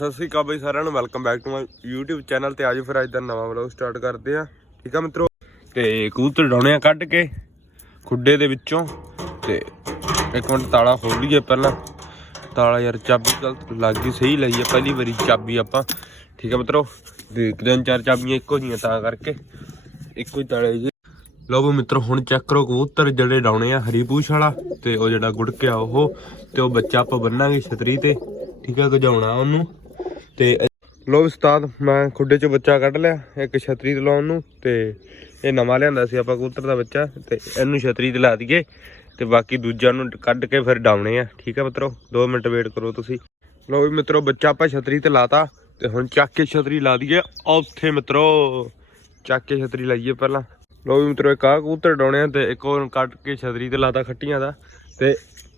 ਸਤਿ ਸ੍ਰੀ ਅਕਾਲ ਬਈ ਸਾਰਿਆਂ ਨੂੰ welcome back to my YouTube channel ਤੇ ਆਜੋ ਫਿਰ ਅੱਜ ਦਾ ਨਵਾਂ ਵਲੌਗ ਸਟਾਰਟ ਕਰਦੇ ਆ ਠੀਕ ਆ ਮਿੱਤਰੋ? ਤੇ ਕਬੂਤਰ ਡਾਉਣੇ ਆ ਕੱਢ ਕੇ ਖੁੱਡੇ ਦੇ ਵਿੱਚੋਂ। ਤੇ ਇੱਕ ਮਿੰਟ ਤਾਲਾ ਖੋਲ ਲਈਏ ਪਹਿਲਾਂ। ਤਾਲਾ ਯਾਰ ਚਾਬੀ ਗਲਤ ਲੱਗ ਗਈ, ਸਹੀ ਲਈ ਆ, ਪਹਿਲੀ ਵਾਰੀ ਚਾਬੀ ਆਪਾਂ। ਠੀਕ ਆ ਮਿੱਤਰੋ? ਤੇ ਤਿੰਨ ਚਾਰ ਚਾਬੀਆਂ ਇੱਕੋ ਜੀਆਂ ਤਾਂ ਕਰਕੇ ਇੱਕੋ ਹੀ ਤਾਲੇ ਜੀ। ਲਓ ਵੀ ਮਿੱਤਰੋ, ਹੁਣ ਚੈੱਕ ਕਰੋ ਕਬੂਤਰ ਜਿਹੜੇ ਡਾਉਣੇ ਆ ਹਰੀ ਪੂਛ ਵਾਲਾ ਤੇ ਉਹ ਜਿਹੜਾ ਗੁੜਕਿਆ ਉਹ। ਤੇ ਉਹ ਬੱਚਾ ਆਪਾਂ ਬੰਨਾਂਗੇ ਛਤਰੀ ਤੇ। ਠੀਕ ਆ ਗਜਾਉਣਾ ਉਹਨੂੰ। ਤੇ ਲੋ ਉਸਤਾਦ, ਮੈਂ ਖੁੱਡੇ ਚੋਂ ਬੱਚਾ ਕੱਢ ਲਿਆ, ਇੱਕ ਛਤਰੀ ਤੇ ਲਾਉਣ ਨੂੰ ਤੇ ਇਹ ਨਵਾਂ ਲਿਆਂਦਾ ਸੀ ਆਪਾਂ ਕਬੂਤਰ ਦਾ ਬੱਚਾ ਤੇ ਇਹਨੂੰ ਛਤਰੀ ਤੇ ਲਾ ਦਈਏ ਤੇ ਬਾਕੀ ਦੂਜਿਆਂ ਨੂੰ ਕੱਢ ਕੇ ਫਿਰ ਡਾਉਣੇ ਆ, ਠੀਕ ਆ ਮਿੱਤਰੋ? 2 ਮਿੰਟ ਵੇਟ ਕਰੋ ਤੁਸੀਂ। ਲੋ ਵੀ ਮਿੱਤਰੋ, ਬੱਚਾ ਆਪਾਂ ਛਤਰੀ ਤੇ ਲਾਤਾ ਤੇ ਹੁਣ ਚੱਕ ਕੇ ਛਤਰੀ ਲਾ ਦਈਏ, ਉੱਥੇ ਮਿੱਤਰੋ। ਚੱਕ ਕੇ ਛਤਰੀ ਲਾਈਏ ਪਹਿਲਾਂ। ਲੋ ਵੀ ਮਿੱਤਰੋ, ਇੱਕ ਆ ਕਬੂਤਰ ਡਾਉਣੇ ਆ ਤੇ ਇੱਕ ਹੋਰ ਕੱਢ ਕੇ ਛਤਰੀ ਤੇ ਲਾਤਾ ਖੱਟੀਆਂ ਦਾ ਤੇ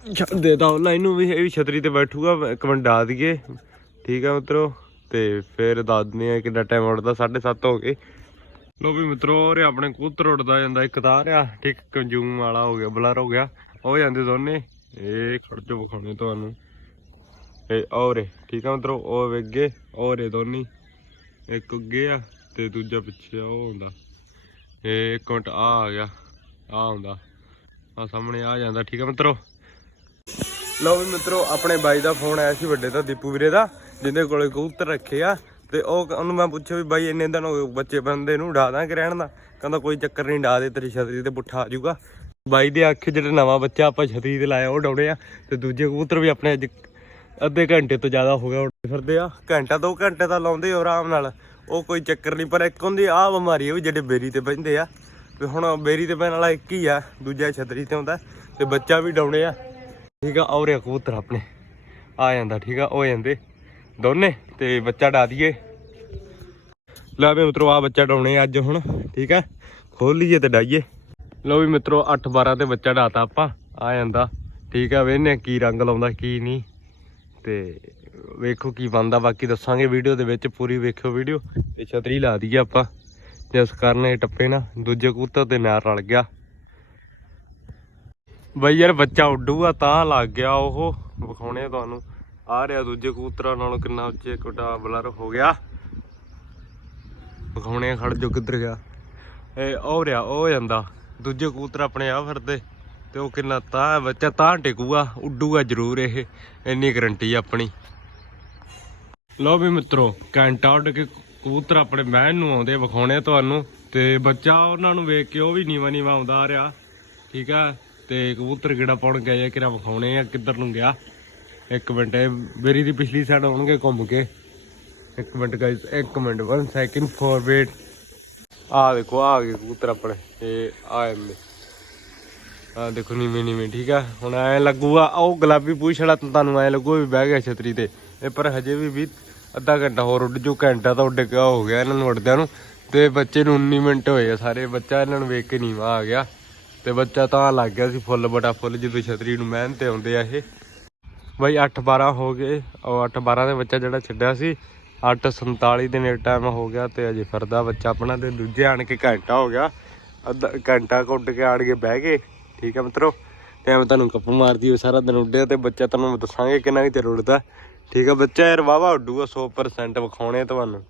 ਦੇ ਦੇਤਾ ਉਹਨਾਂ, ਇਹਨੂੰ ਵੀ ਇਹ ਵੀ ਛਤਰੀ ਤੇ ਬੈਠੂਗਾ, ਇੱਕ ਮਿੰਟ ਡਾ ਦਈਏ। ਠੀਕ ਆ ਮਿੱਤਰੋ, ਤੇ ਫਿਰ ਦੱਸ ਦਿੰਦੇ ਆ ਕਿੰਨਾ ਟਾਈਮ ਉੱਡਦਾ 7:30 ਹੋ ਗਏ। ਲੋ ਵੀ ਮਿੱਤਰੋ ਰੇ ਆਪਣੇ ਕਬੂਤਰ ਉੱਡਦਾ ਜਾਂਦਾ, ਇੱਕ ਤਾਰ ਆ ਠੀਕ, ਕੰਜੂਮ ਵਾਲਾ ਹੋ ਗਿਆ, ਬਲਰ ਹੋ ਗਿਆ, ਉਹ ਜਾਂਦੇ ਦੋਨੇ। ਇਹ ਖੜ ਵਿਖਾਉਣੇ ਤੁਹਾਨੂੰ। ਇਹ ਔਰੇ, ਠੀਕ ਆ ਮਿੱਤਰੋ, ਉਹ ਵੇਗੇ ਔਰੇ ਦੋਨੀ, ਇੱਕ ਅੱਗੇ ਆ, ਤੇ ਦੂਜਾ ਪਿੱਛੇ ਆ, ਉਹ ਹੁੰਦਾ। ਇਹ ਇੱਕ ਮਿੰਟ, ਆ ਆ ਗਿਆ, ਆ ਹੁੰਦਾ। ਆ ਸਾਹਮਣੇ ਆ ਜਾਂਦਾ, ਠੀਕ ਆ ਮਿੱਤਰੋ। ਲਓ ਵੀ ਮਿੱਤਰੋ, ਆਪਣੇ ਬਾਈ ਦਾ ਫੋਨ ਆਇਆ ਸੀ ਵੱਡੇ ਦਾ, ਦੀਪੂ ਵੀਰੇ ਦਾ। ਜਿਹਦੇ ਕੋਲੇ ਕਬੂਤਰ ਰੱਖੇ ਆ, ਤੇ ਉਹ ਉਹਨੂੰ ਮੈਂ ਪੁੱਛਿਆ ਵੀ ਬਾਈ ਇੰਨੇ ਦਿਨ ਹੋ ਗਏ ਬੱਚੇ ਬੰਦੇ ਨੂੰ ਡਾ ਦਾਂਗੇ ਰਹਿਣ ਦਾ। ਕਹਿੰਦਾ ਕੋਈ ਚੱਕਰ ਨਹੀਂ, ਡਾ ਦੇ ਤੇਰੀ ਛਤਰੀ ਤੇ ਪੁੱਠਾ ਆ ਜਾਊਗਾ। ਬਾਈ ਦੇ ਅੱਖ ਜਿਹੜਾ ਨਵਾਂ ਬੱਚਾ ਆਪਾਂ ਛਤਰੀ ਤੇ ਲਾਇਆ, ਉਹ ਡਾਉਣੇ ਆ, ਤੇ ਦੂਜੇ ਕਬੂਤਰ ਵੀ ਆਪਣੇ ਅੱਜ ਅੱਧੇ ਘੰਟੇ ਤੋਂ ਜ਼ਿਆਦਾ ਹੋ ਗਿਆ ਉੱਡਦੇ ਫਿਰਦੇ ਆ। ਘੰਟਾ, ਦੋ ਘੰਟੇ ਤਾਂ ਲਾਉਂਦੇ ਹੋ ਆਰਾਮ ਨਾਲ। ਉਹ ਕੋਈ ਚੱਕਰ ਨਹੀਂ, ਪਰ ਇੱਕ ਹੁੰਦੀ ਆ ਬਿਮਾਰੀ ਆ ਵੀ ਜਿਹੜੇ ਬੇਰੀ ਤੇ ਬਹਿੰਦੇ ਆ। ਤੇ ਹੁਣ ਬੇਰੀ ਤੇ ਪੈਣ ਵਾਲਾ ਇੱਕ ਹੀ ਆ, ਦੂਜਾ ਛਤਰੀ ਤੇ ਹੁੰਦਾ ਤੇ ਬੱਚਾ ਵੀ ਡਾਉਣੇ ਆ। ਠੀਕ ਆ ਔਰੇ ਕਬੂਤਰ ਆਪਣੇ। ਆ ਜਾਂਦਾ, ਠੀਕ ਆ, ਹੋ ਜਾਂਦੇ। ਦੋਨੇ ਤੇ ਬੱਚਾ ਡਾ ਦਈਏ। ਲੈ ਵੀ ਮਿੱਤਰੋ ਆ ਬੱਚਾ ਡਾਉਣੇ ਅੱਜ ਹੁਣ, ਠੀਕ ਹੈ? ਖੋਲ ਲਈਏ ਤੇ ਡਾਈਏ। ਲਓ ਵੀ ਮਿੱਤਰੋ 8 12 ਤੇ ਬੱਚਾ ਡਾਤਾ ਆਪਾਂ, ਆ ਜਾਂਦਾ। ਠੀਕ ਹੈ ਵੇਖਨੇ ਕੀ ਰੰਗ ਲਾਉਂਦਾ, ਕੀ ਨਹੀਂ। ਤੇ ਵੇਖੋ ਕੀ ਬਣਦਾ, ਬਾਕੀ ਦੱਸਾਂਗੇ ਵੀਡੀਓ ਦੇ ਵਿੱਚ, ਪੂਰੀ ਵੇਖਿਓ ਵੀਡੀਓ। ਤੇ ਛਤਰੀ ਲਾ ਦਈਏ ਆਪਾਂ, ਜਿਸ ਕਾਰਨ ਇਹ ਟੱਪੇ ਨਾ, ਦੂਜੇ ਕਬੂਤਰ ਦੇ ਮੈਰ ਰਲ ਗਿਆ। ਬਈ ਯਾਰ, ਬੱਚਾ ਉੱਡੂਗਾ, ਤਾਂ ਲੱਗ ਗਿਆ ਉਹ, ਵਿਖਾਉਣੇ ਆ ਤੁਹਾਨੂੰ। ਆ ਰਿਹਾ ਦੂਜੇ ਕਬੂਤਰਾਂ ਨਾਲੋਂ ਕਿੰਨਾ ਉੱਚੇ ਕੋਟਾ ਬਲਰ ਹੋ ਗਿਆ। ਵਿਖਾਉਣੇ ਆ, ਖੜ ਜੋ ਕਿੱਧਰ ਗਿਆ। ਇਹ ਉਹ ਰਿਹਾ ਉਹ ਜਾਂਦਾ। ਦੂਜੇ ਕਬੂਤਰ ਆਪਣੇ ਆ ਫਿਰਦੇ ਤੇ ਉਹ ਕਿੰਨਾ ਤਾਂ ਬੱਚਾ ਤਾਂ ਟਿਕੂਗਾ ਉੱਡੂਗਾ ਜ਼ਰੂਰ ਇਹ। ਇੰਨੀ ਗਰੰਟੀ ਆਪਣੀ। ਲਓ ਵੀ ਮਿੱਤਰੋ ਘੰਟਾ ਉੱਡ ਕੇ ਕਬੂਤਰ ਆਪਣੇ ਮਹਿਨ ਨੂੰ ਆਉਂਦੇ ਵਿਖਾਉਣੇ ਆ ਤੁਹਾਨੂੰ। ਤੇ ਬੱਚਾ ਉਹਨਾਂ ਨੂੰ ਵੇਖ ਕੇ ਉਹ ਵੀ ਨੀਵਾ ਨੀਵਾ ਆਉਂਦਾ ਆ ਰਿਹਾ। ਠੀਕ ਆ? ਤੇ ਕਬੂਤਰ ਕਿਹੜਾ ਪਾਉਣ ਗਏ ਆ ਕਿਹੜਾ ਵਿਖਾਉਣੇ ਆ ਕਿੱਧਰ ਨੂੰ ਗਿਆ। ਇੱਕ ਮਿੰਟ, ਇਹ ਮੇਰੀ ਦੀ ਪਿਛਲੀ ਸਾਈਡ ਆਉਣਗੇ ਘੁੰਮ ਕੇ। ਇੱਕ ਮਿੰਟ ਗਾਇਸ ਇੱਕ ਮਿੰਟ 1 ਸੈਕਿੰਡ ਫॉर ਵੇਟ ਆ ਦੇਖੋ ਆ ਗਏ ਕਬੂਤਰ ਆਪਣੇ, ਇਹ ਆ ਐਮੇ ਆ ਦੇਖੋ, ਨੀਵੇਂ ਨੀਵੇਂ, ਠੀਕ ਆ? ਹੁਣ ਐ ਲੱਗੂਗਾ ਉਹ ਗੁਲਾਬੀ ਪੂਛ ਵਾਲਾ ਤੁਹਾਨੂੰ ਐ ਲੱਗੂ ਵੀ ਬਹਿ ਗਿਆ ਛਤਰੀ ਤੇ। ਇਹ ਪਰ ਹਜੇ ਵੀ ਵੀ ਅੱਧਾ ਘੰਟਾ ਹੋਰ ਉੱਡ ਜੂ ਘੰਟਾ ਤਾਂ ਉੱਡ ਗਿਆ, ਹੋ ਗਿਆ ਇਹਨਾਂ ਨੂੰ ਉੱਡਦਿਆਂ ਨੂੰ। ਤੇ ਬੱਚੇ ਨੂੰ 19 ਮਿੰਟ ਹੋਏ ਆ ਸਾਰੇ, ਬੱਚਾ ਇਹਨਾਂ ਨੂੰ ਵੇਖ ਕੇ ਨੀਵਾ ਆ ਗਿਆ। ਤੇ ਬੱਚਾ ਤਾਂ ਲੱਗ ਗਿਆ ਸੀ ਫੁੱਲ ਬਟਾ ਫੁੱਲ, ਜਦੋਂ ਛਤਰੀ ਨੂੰ ਮਿਹਨਤ ਤੇ ਆਉਂਦੇ ਆ ਇਹ। ਬਾਈ 8 12 ਹੋ ਗਏ। ਉਹ 8 12 ਦੇ ਬੱਚਾ ਜਿਹੜਾ ਛੱਡਿਆ ਸੀ 8 47 ਦੇ ਨੇੜੇ ਟਾਈਮ ਹੋ ਗਿਆ ਤੇ ਅਜੇ ਫਿਰਦਾ ਬੱਚਾ ਆਪਣਾ ਤੇ ਦੂਜੇ ਆਣ ਕੇ ਘੰਟਾ ਹੋ ਗਿਆ। ਅੱਧਾ ਘੰਟਾ ਕੁ ਉੱਡ ਕੇ ਆਣ ਕੇ ਬਹਿ ਗਏ। ਠੀਕ ਹੈ ਮਿੱਤਰੋ, ਤੇ ਮੈਂ ਤੁਹਾਨੂੰ ਕੱਪ ਮਾਰਦੀ ਹੋਈ ਸਾਰਾ ਦਿਨ ਉੱਡਿਆ ਤੇ ਬੱਚਾ ਤੁਹਾਨੂੰ ਦੱਸਾਂਗੇ ਕਿੰਨਾ ਕੁ ਚਿਰ ਉੱਡਦਾ। ਠੀਕ ਹੈ ਬੱਚਾ ਯਾਰ ਵਾਵਾ ਉੱਡੂਗਾ 100% ਵਿਖਾਉਣੇ ਤੁਹਾਨੂੰ।